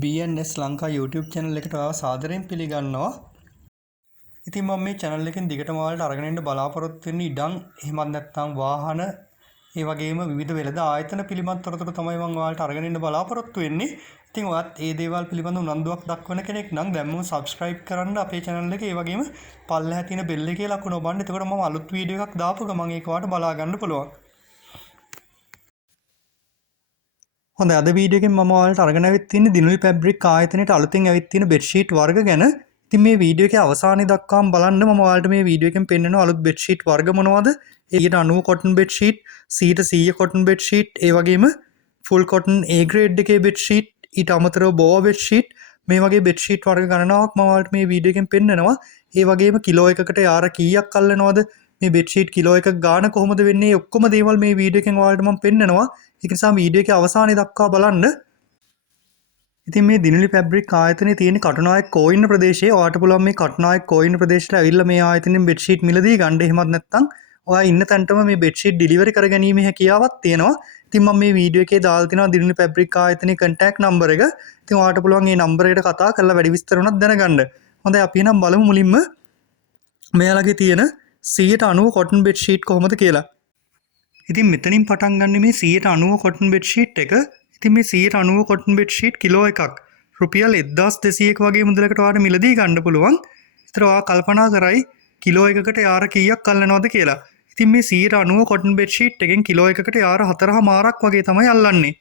BNS Lanka YouTube channel එකට ඔයාව සාදරයෙන් පිළිගන්නවා. ඉතින් මම මේ channel එකෙන් දිගටම ඔයාලට අරගෙන යන්න බලාපොරොත්තු වෙන්නේ ඉඩම් එහෙමත් නැත්නම් වාහන ඒ වගේම විවිධ වෙළඳ ආයතන පිළිබඳ තොරතුරු තමයි මම ඔයාලට අරගෙන යන්න බලාපොරොත්තු වෙන්නේ. ඉතින් ඔයත් මේ දේවල් පිළිබඳව උනන්දුවක් දක්වන කෙනෙක් නම් දැන්ම subscribe කරන්න අපේ channel එක. ඒ වගේම පල්ලෙහා තියෙන bell එකේ ලකුණ ඔබන්න. එතකොට මම අලුත් වීඩියෝ එකක් දාපු ගමන් ඒක ඔයාලට බලා ගන්න පුළුවන්. හොඳයි අද වීඩියෝ එකෙන් මම ඔයාලට අරගෙන ආවෙත් තියෙන්නේ දිනුලි ෆැබ්‍රික් ආයතනයේ අලුතෙන් ඇවිත් තියෙන බෙඩ්ෂීට් වර්ග ගැන. ඉතින් මේ වීඩියෝ එකේ අවසානයේ දක්වාම බලන්න මම ඔයාලට මේ වීඩියෝ එකෙන් පෙන්නනවා අලුත් බෙඩ්ෂීට් වර්ග මොනවද? 90 කොටන් බෙඩ්ෂීට්, 100 කොටන් බෙඩ්ෂීට්, ඒ වගේම ෆුල් කොටන් A grade එකේ බෙඩ්ෂීට්, ඊට අමතරව බෝවා බෙඩ්ෂීට් මේ වගේ බෙඩ්ෂීට් වර්ග ගණනාවක් මම ඔයාලට මේ වීඩියෝ එකෙන් පෙන්නනවා. ඒ වගේම කිලෝ එකකට යාර කීයක් අල්ලනවද? මේ බෙඩ්ෂීට් කිලෝ එකක් ගාන කොහොමද වෙන්නේ? ඔක්කොම දේවල් මේ වීඩියෝ එකෙන් ඔයාලට මම පෙන්නනවා. ඒක නිසා වීඩියෝ එකේ අවසානයේ දක්වා බලන්න. ඉතින් මේ දිනුලි ෆැබ්‍රික් ආයතනයේ තියෙන කටුනායක කෝයින්න ප්‍රදේශයේ ඔයාලට පුළුවන් මේ කටුනායක කෝයින්න ප්‍රදේශයට ඇවිල්ලා මේ ආයතනයෙන් බෙඩ්ෂීට් මිලදී ගන්න. එහෙමත් නැත්නම් ඔයා ඉන්න තැනටම මේ බෙඩ්ෂීට් ඩිලිවරි කරගැනීමේ හැකියාවක් තියෙනවා. ඉතින් මම මේ වීඩියෝ එකේ දාලා තිනවා දිනුලි ෆැබ්‍රික් ආයතනයේ contact number එක. ඉතින් ඔයාලට පුළුවන් මේ නම්බර් එකට කතා කරලා වැඩි විස්තර උනත් දැනගන්න. හොඳයි අපි එහෙනම් බලමු මුලින්ම මෙයාලගේ තියෙන 90 කොටන් බෙඩ්ෂීට් කොහොමද කියලා. ඉතින් මෙතනින් පටන් ගන්න මේ 90 කොටන් බෙඩ්ෂීට් එක. ඉතින් මේ 90 කොටන් බෙඩ්ෂීට් කිලෝ එකක් රුපියල් 1200ක වගේ මුදලකට ඔයාලට මිලදී ගන්න පුළුවන්. ඒතර ඔයා කල්පනා කරයි කිලෝ එකකට යාර කීයක් අල්ලනවද කියලා. ඉතින් මේ 90 කොටන් බෙඩ්ෂීට් එකෙන් කිලෝ එකකට යාර 4මාරක් වගේ තමයි අල්ලන්නේ.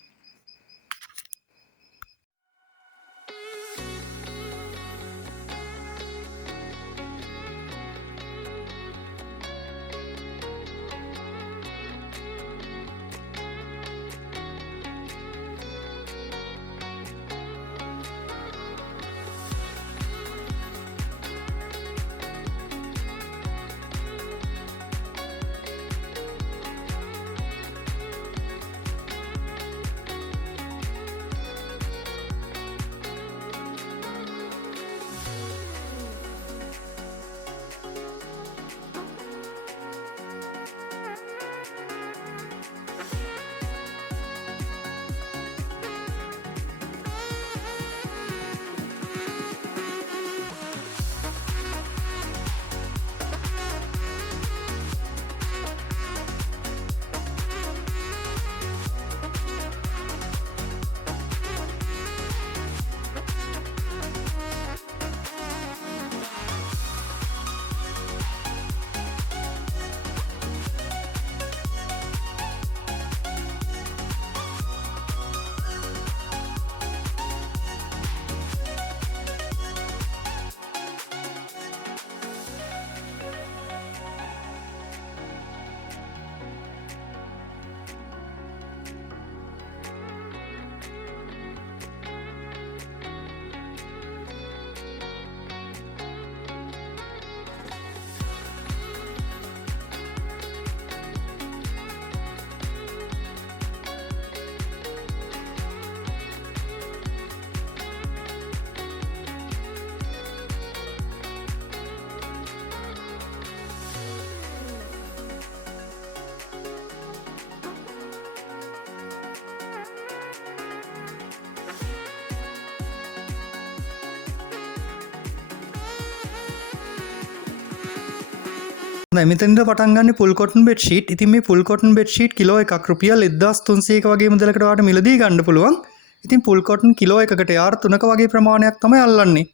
මෙතෙන්ද පටන් ගන්න ෆුල් කොටන් බෙඩ්ෂීට්. ඉතින් මේ ෆුල් කොටන් බෙඩ්ෂීට් කිලෝ එකක් රුපියල් 1300ක වගේ මුදලකට ඔයාලට මිලදී ගන්න පුළුවන්. ඉතින් ෆුල් කොටන් කිලෝ එකකට යාර 3ක වගේ ප්‍රමාණයක් තමයි අල්ලන්නේ.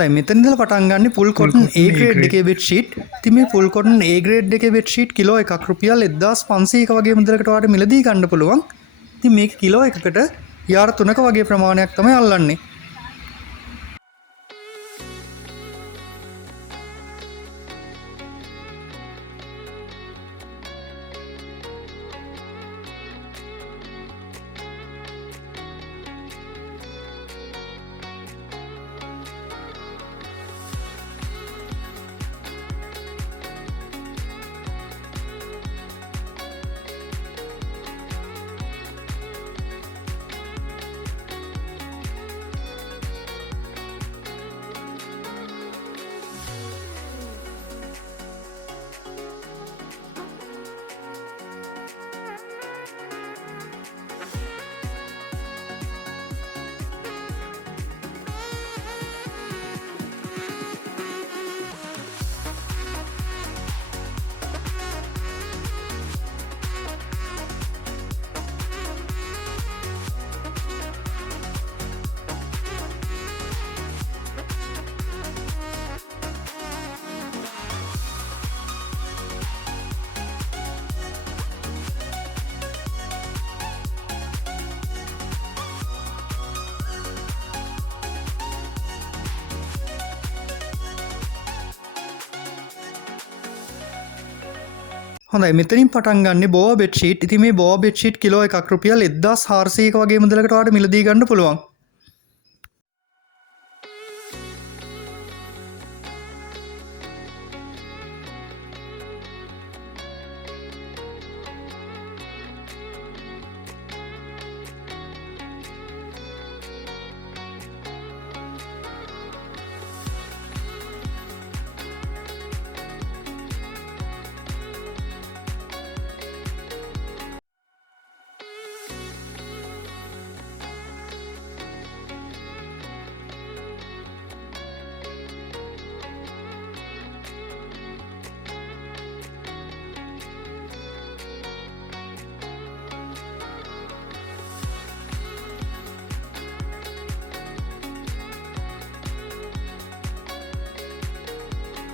දැන් මෙතන ඉඳලා පටන් ගන්න full cotton A grade එකේ bed sheet. ඉතින් මේ full cotton A grade එකේ bed sheet කිලෝ එකක් රුපියල් 1500ක වගේ මුදලකට ඔයාලට මිලදී ගන්න පුළුවන්. ඉතින් මේක කිලෝ එකකට යාර 3ක වගේ ප්‍රමාණයක් තමයි අල්ලන්නේ. හොඳයි මෙතනින් පටන් ගන්න බෝවා බෙඩ් ෂීට්. ඉතින් මේ බෝවා බෙඩ් ෂීට් කිලෝ එකක් රුපියල් 1400ක වගේ මුදලකට ඔයාලට මිලදී ගන්න පුළුවන්.